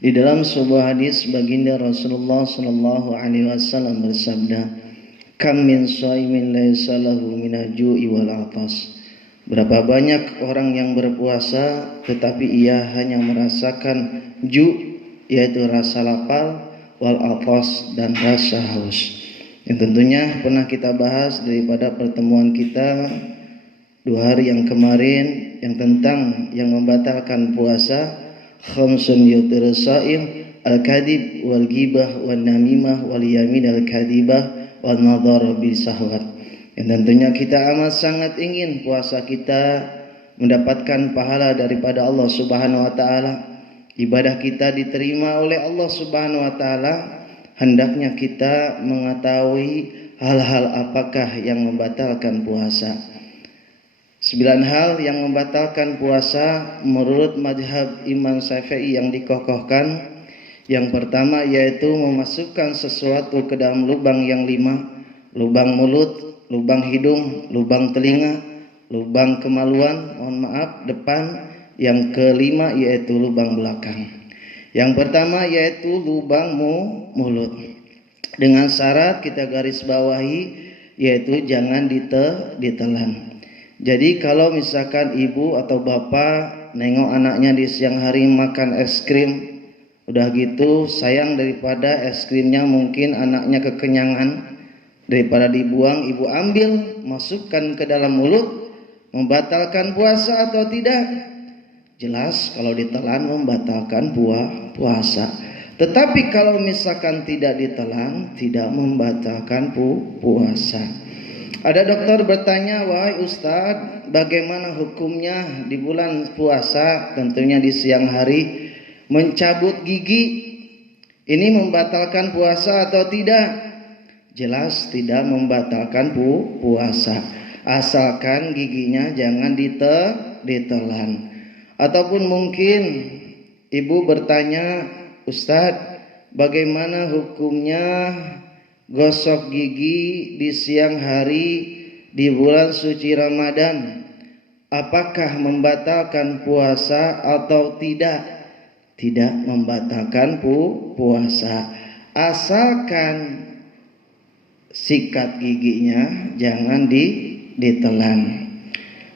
Di dalam sebuah hadis baginda Rasulullah sallallahu alaihi wasallam bersabda, "Kam min shaimin laisa lahu minal ju'i wal 'atas." Berapa banyak orang yang berpuasa tetapi ia hanya merasakan yaitu rasa lapar, wal 'atas dan rasa haus. Yang tentunya pernah kita bahas daripada pertemuan kita 2 hari yang kemarin yang tentang yang membatalkan puasa. Khamsun yutir shaim al-kadhib wal ghibah wan namimah wal yamin al-kadhibah wan nadhar bil sahwat. Yang tentunya kita amat sangat ingin puasa kita mendapatkan pahala daripada Allah Subhanahu wa taala. Ibadah kita diterima oleh Allah Subhanahu wa taala. Hendaknya kita mengetahui hal-hal apakah yang membatalkan puasa. 9 hal yang membatalkan puasa menurut mazhab Imam Syafi'i yang dikokohkan. Yang pertama yaitu memasukkan sesuatu ke dalam lubang yang 5, lubang mulut, lubang hidung, lubang telinga, lubang kemaluan, depan. Yang kelima yaitu lubang belakang. Yang pertama yaitu lubang mulut. Dengan syarat kita garis bawahi yaitu jangan ditelan. Jadi kalau misalkan ibu atau bapak nengok anaknya di siang hari makan es krim, udah gitu sayang daripada es krimnya mungkin anaknya kekenyangan, daripada dibuang ibu ambil masukkan ke dalam mulut, membatalkan puasa atau tidak? Jelas kalau ditelan membatalkan puasa. Tetapi kalau misalkan tidak ditelan tidak membatalkan puasa. Ada dokter bertanya, "Wahai Ustadz, bagaimana hukumnya di bulan puasa, tentunya di siang hari, mencabut gigi? Ini membatalkan puasa atau tidak?" Jelas tidak membatalkan puasa, asalkan giginya jangan ditelan. Ataupun mungkin ibu bertanya, "Ustadz, bagaimana hukumnya gosok gigi di siang hari di bulan suci Ramadan? Apakah membatalkan puasa atau tidak?" Tidak membatalkan puasa, asalkan sikat giginya jangan ditelan.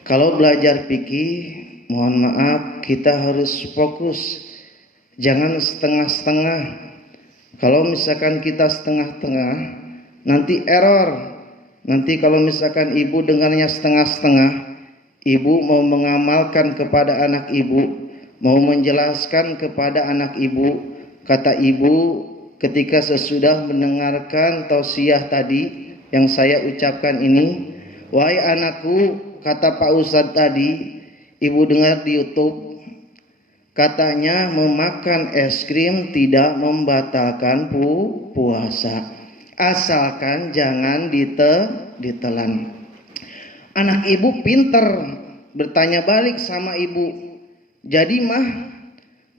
Kalau belajar fikih, mohon maaf kita harus fokus, jangan setengah-setengah. Kalau misalkan kita setengah-setengah nanti error. Nanti kalau misalkan ibu dengarnya setengah-setengah, ibu mau mengamalkan kepada anak ibu, mau menjelaskan kepada anak ibu, kata ibu ketika sesudah mendengarkan tausiah tadi yang saya ucapkan ini, "Wahai anakku," kata Pak Ustadz tadi, ibu dengar di YouTube, katanya memakan es krim tidak membatalkan puasa, asalkan jangan ditelan. Anak ibu pinter, bertanya balik sama ibu, "Jadi mah,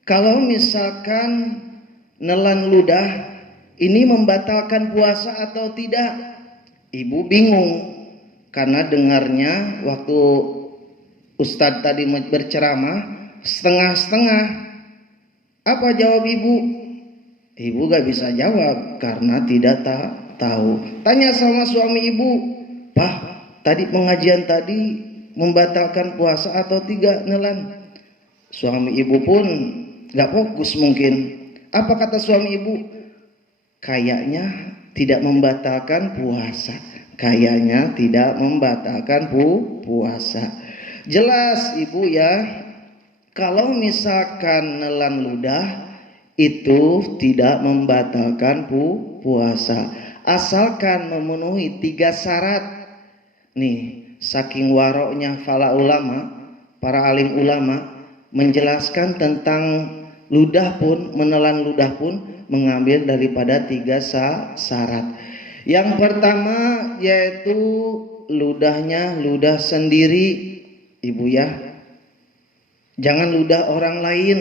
kalau misalkan nelan ludah ini membatalkan puasa atau tidak?" Ibu bingung karena dengarnya waktu Ustadz tadi berceramah setengah-setengah. Apa jawab ibu? Ibu gak bisa jawab karena tidak tahu. Tanya sama suami ibu, "Pak, tadi pengajian tadi membatalkan puasa atau tidak nelan?" Suami ibu pun gak fokus mungkin. Apa kata suami ibu? "Kayaknya tidak membatalkan puasa. Kayaknya tidak membatalkan puasa." Jelas ibu ya, kalau misalkan nelan ludah itu tidak membatalkan puasa, asalkan memenuhi 3 syarat. Nih, saking waroknya para ulama, para alim ulama menjelaskan tentang ludah pun, menelan ludah pun mengambil daripada 3 syarat. Yang pertama yaitu ludahnya ludah sendiri, ibu ya. Jangan ludah orang lain,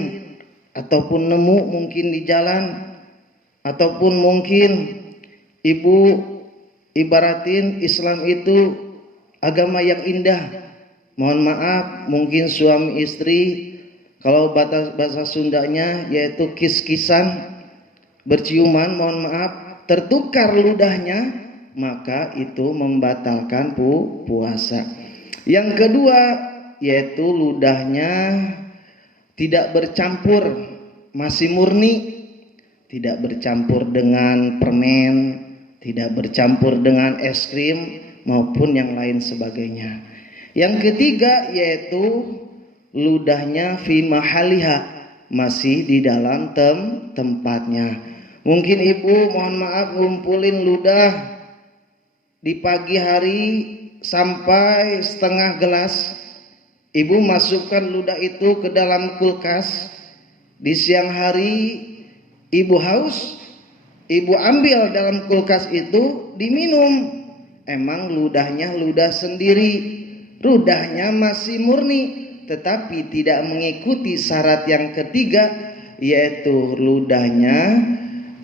ataupun nemu mungkin di jalan, ataupun mungkin ibu ibaratin Islam itu agama yang indah. Mohon maaf, mungkin suami istri Kalau bahasa Sundanya yaitu kis-kisan, berciuman, mohon maaf, tertukar ludahnya, maka itu membatalkan puasa. Yang kedua yaitu ludahnya tidak bercampur, masih murni, tidak bercampur dengan permen, tidak bercampur dengan es krim maupun yang lain sebagainya. Yang ketiga yaitu ludahnya fi mahaliha, masih di dalam tempatnya. Mungkin ibu mohon maaf ngumpulin ludah di pagi hari sampai setengah gelas, ibu masukkan ludah itu ke dalam kulkas. Di siang hari ibu haus, ibu ambil dalam kulkas itu diminum. Emang ludahnya ludah sendiri, ludahnya masih murni, tetapi tidak mengikuti syarat yang ketiga, yaitu ludahnya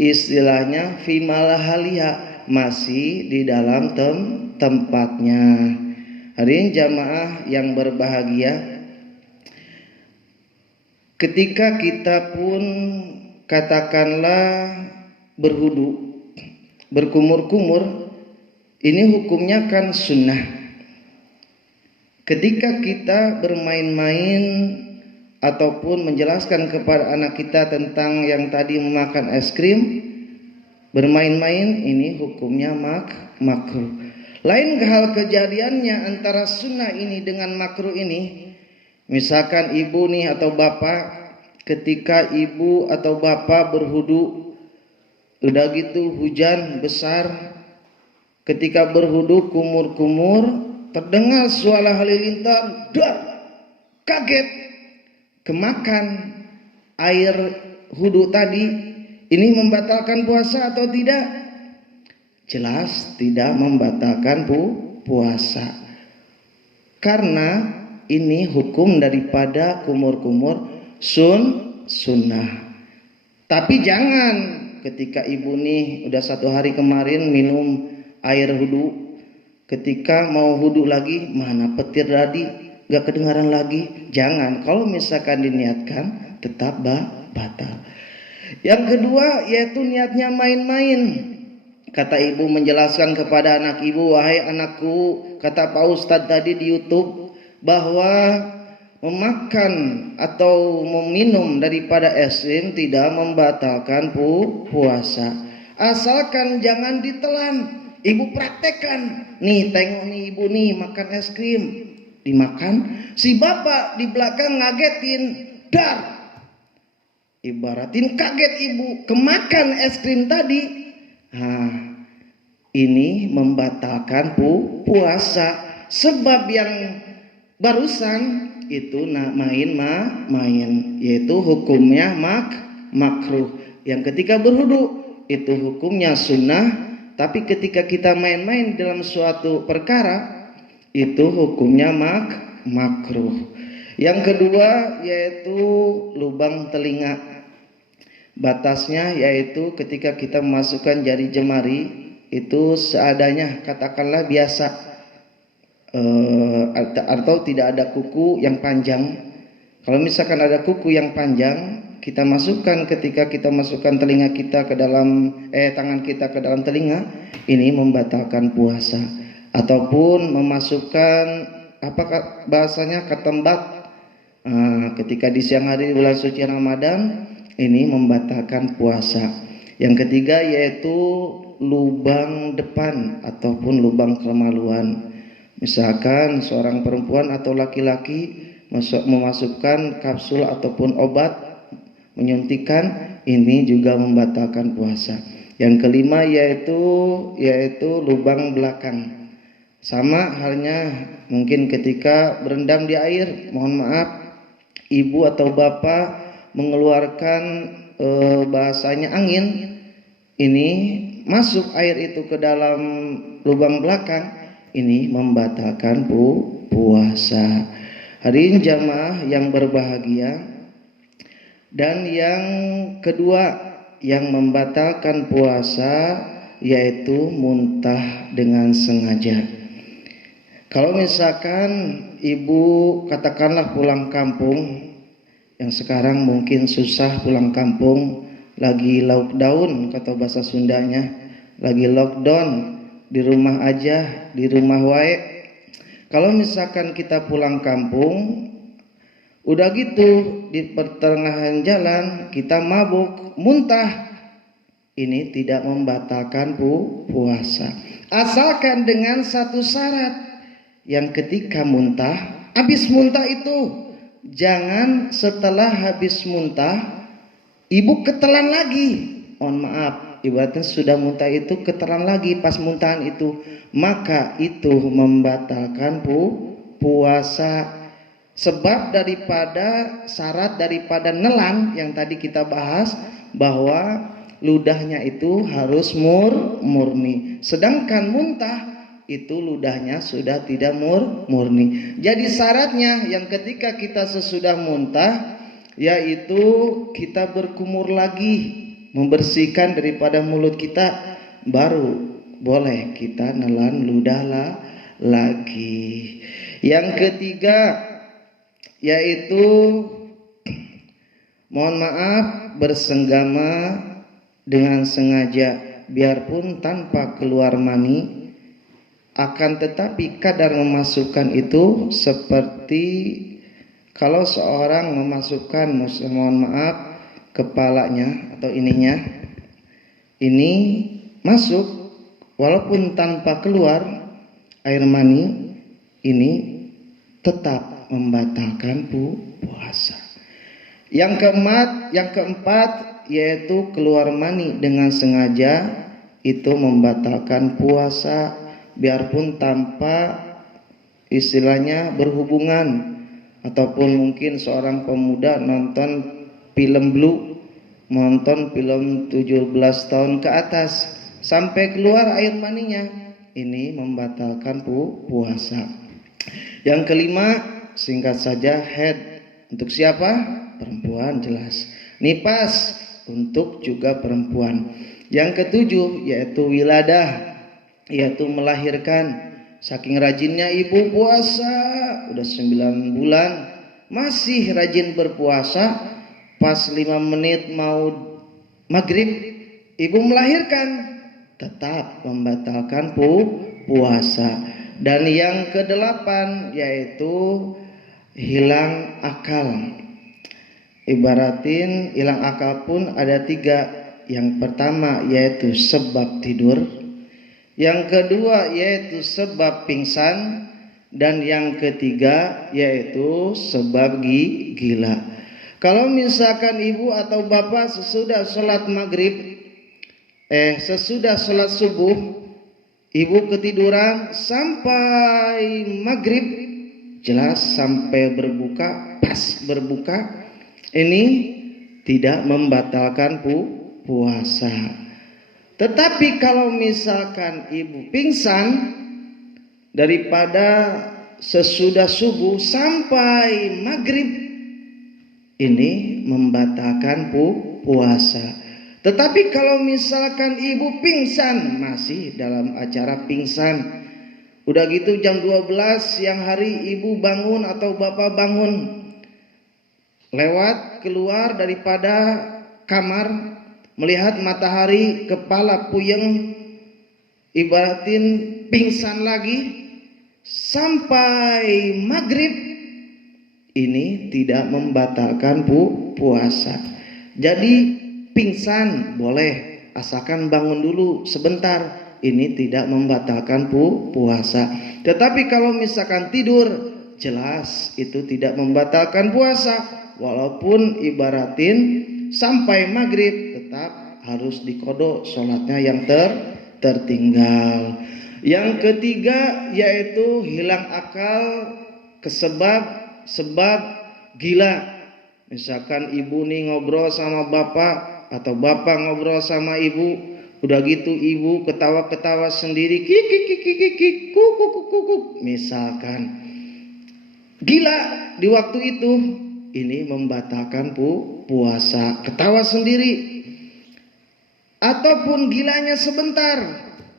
istilahnya fimalahaliha, masih di dalam tempatnya. Hari ini jamaah yang berbahagia, ketika kita pun katakanlah berhudu, berkumur-kumur, ini hukumnya kan sunnah. Ketika kita bermain-main ataupun menjelaskan kepada anak kita tentang yang tadi memakan es krim, bermain-main, ini hukumnya makruh. Lain hal kejadiannya antara sunnah ini dengan makruh ini. Misalkan ibu nih atau bapak, ketika ibu atau bapak berhudu, udah gitu hujan besar, ketika berhudu kumur-kumur, terdengar suara halilintar, kaget, kemakan air hudu tadi. Ini membatalkan puasa atau tidak? Jelas tidak membatalkan puasa, karena ini hukum daripada kumur-kumur sunnah. Tapi jangan ketika ibu nih udah 1 hari kemarin minum air hudu, ketika mau hudu lagi, mana petir tadi gak kedengaran lagi. Jangan, kalau misalkan diniatkan tetap batal. Yang kedua yaitu niatnya main-main. Kata ibu menjelaskan kepada anak ibu, wahai anakku, kata Pak Ustadz tadi di YouTube, bahwa memakan atau meminum daripada es krim tidak membatalkan puasa, asalkan jangan ditelan. Ibu praktekkan, nih tengok nih ibu nih makan es krim, dimakan, si bapak di belakang ngagetin, ibaratin kaget ibu kemakan es krim tadi. Nah, ini membatalkan puasa, sebab yang barusan itu main, yaitu hukumnya makruh. Yang ketika berhudu itu hukumnya sunnah. Tapi ketika kita main-main dalam suatu perkara, itu hukumnya makruh. Yang kedua yaitu lubang telinga. Batasnya yaitu ketika kita memasukkan jari jemari itu seadanya, katakanlah biasa, atau tidak ada kuku yang panjang. Kalau misalkan ada kuku yang panjang, kita masukkan, ketika kita masukkan telinga kita ke dalam tangan kita ke dalam telinga, ini membatalkan puasa. Ataupun memasukkan apa bahasanya, ketembak, ketika di siang hari bulan suci Ramadan, ini membatalkan puasa. Yang ketiga yaitu lubang depan ataupun lubang kemaluan. Misalkan seorang perempuan atau laki-laki memasukkan kapsul ataupun obat, menyuntikkan, ini juga membatalkan puasa. Yang kelima yaitu lubang belakang. Sama halnya mungkin ketika berendam di air, mohon maaf, ibu atau bapak mengeluarkan bahasanya angin, ini masuk air itu ke dalam lubang belakang, ini membatalkan puasa. Hari ini jamaah yang berbahagia. Dan yang kedua yang membatalkan puasa yaitu muntah dengan sengaja. Kalau misalkan ibu katakanlah pulang kampung, yang sekarang mungkin susah pulang kampung, lagi lockdown kata bahasa Sundanya, lagi lockdown, di rumah aja, di rumah wae. Kalau misalkan kita pulang kampung, udah gitu di pertengahan jalan kita mabuk, muntah, ini tidak membatalkan puasa, asalkan dengan satu syarat. Yang ketika muntah, habis muntah itu jangan setelah habis muntah ibu ketelan lagi. Mohon maaf, ibaratnya sudah muntah itu ketelan lagi pas muntahan itu, maka itu membatalkan puasa. Sebab daripada syarat daripada nelan yang tadi kita bahas, bahwa ludahnya itu harus murni, sedangkan muntah itu ludahnya sudah tidak murni. Jadi syaratnya yang ketika kita sesudah muntah, yaitu kita berkumur lagi, membersihkan daripada mulut kita, baru boleh kita nelan ludah lagi. Yang ketiga yaitu mohon maaf, bersenggama dengan sengaja, biarpun tanpa keluar mani, akan tetapi kadar memasukkan itu seperti kalau seorang memasukkan, mohon maaf, kepalanya atau ininya, ini masuk walaupun tanpa keluar air mani, ini tetap membatalkan puasa. Yang keempat yaitu keluar mani dengan sengaja, itu membatalkan puasa, biarpun tanpa istilahnya berhubungan, ataupun mungkin seorang pemuda nonton film blue, nonton film 17 tahun ke atas sampai keluar air maninya, ini membatalkan puasa. Yang kelima, singkat saja, head untuk siapa? Perempuan, jelas. Nifas untuk juga perempuan. Yang ketujuh yaitu wiladah, yaitu melahirkan. Saking rajinnya ibu puasa, udah 9 bulan masih rajin berpuasa, pas 5 menit mau maghrib ibu melahirkan, tetap membatalkan puasa. Dan yang kedelapan yaitu hilang akal. Ibaratin hilang akal pun ada 3. Yang pertama yaitu sebab tidur, yang kedua yaitu sebab pingsan, dan yang ketiga yaitu sebab gila. Kalau misalkan ibu atau bapak sesudah sholat maghrib, sesudah sholat subuh, ibu ketiduran sampai maghrib, jelas sampai berbuka, pas berbuka, ini tidak membatalkan puasa. Tetapi kalau misalkan ibu pingsan daripada sesudah subuh sampai maghrib, ini membatalkan puasa. Tetapi kalau misalkan ibu pingsan, masih dalam acara pingsan, udah gitu jam 12 siang hari ibu bangun atau bapak bangun, lewat keluar daripada kamar, melihat matahari, kepala puyeng, ibaratin pingsan lagi sampai maghrib, ini tidak membatalkan puasa. Jadi pingsan boleh, asalkan bangun dulu sebentar, ini tidak membatalkan puasa. Tetapi kalau misalkan tidur, jelas itu tidak membatalkan puasa. Walaupun ibaratin sampai maghrib, tetap harus dikodok sholatnya yang tertinggal. Yang ketiga yaitu hilang akal sebab gila. Misalkan ibu nih ngobrol sama bapak, atau bapak ngobrol sama ibu, udah gitu ibu ketawa-ketawa sendiri, kik kuk, misalkan gila di waktu itu, ini membatalkan puasa, ketawa sendiri. Ataupun gilanya sebentar,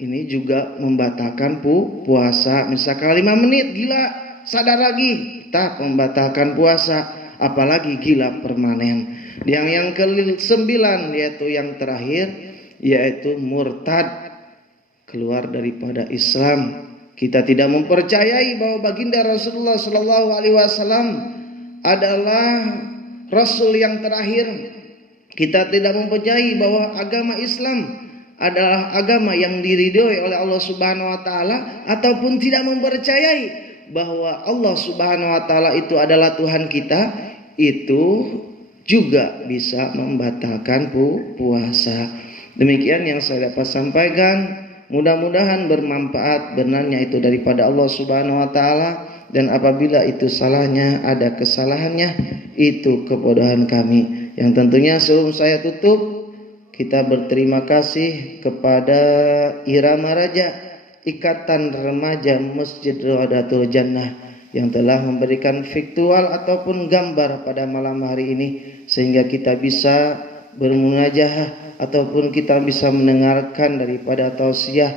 ini juga membatalkan puasa. Misalkan 5 menit gila, sadar lagi, tak membatalkan puasa. apalagi gila permanen. Yang ke-9 yaitu yang terakhir, yaitu murtad, keluar daripada Islam. Kita tidak mempercayai bahwa baginda Rasulullah Sallallahu Alaihi Wasallam adalah Rasul yang terakhir. Kita tidak mempercayai bahwa agama Islam adalah agama yang diridhoi oleh Allah Subhanahu Wa Taala, ataupun tidak mempercayai bahwa Allah Subhanahu Wa Taala itu adalah Tuhan kita, itu juga bisa membatalkan puasa. Demikian yang saya dapat sampaikan. Mudah-mudahan bermanfaat, benarnya itu daripada Allah Subhanahu Wa Taala, dan apabila itu salahnya, ada kesalahannya, itu kebodohan kami. Yang tentunya sebelum saya tutup, kita berterima kasih kepada Irama Raja, Ikatan Remaja Masjid Raudatul Jannah, yang telah memberikan virtual ataupun gambar pada malam hari ini, sehingga kita bisa bermunajah ataupun kita bisa mendengarkan daripada tausiah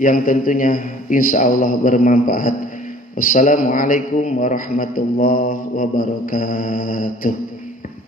yang tentunya insya Allah bermanfaat. Wassalamualaikum warahmatullahi wabarakatuh.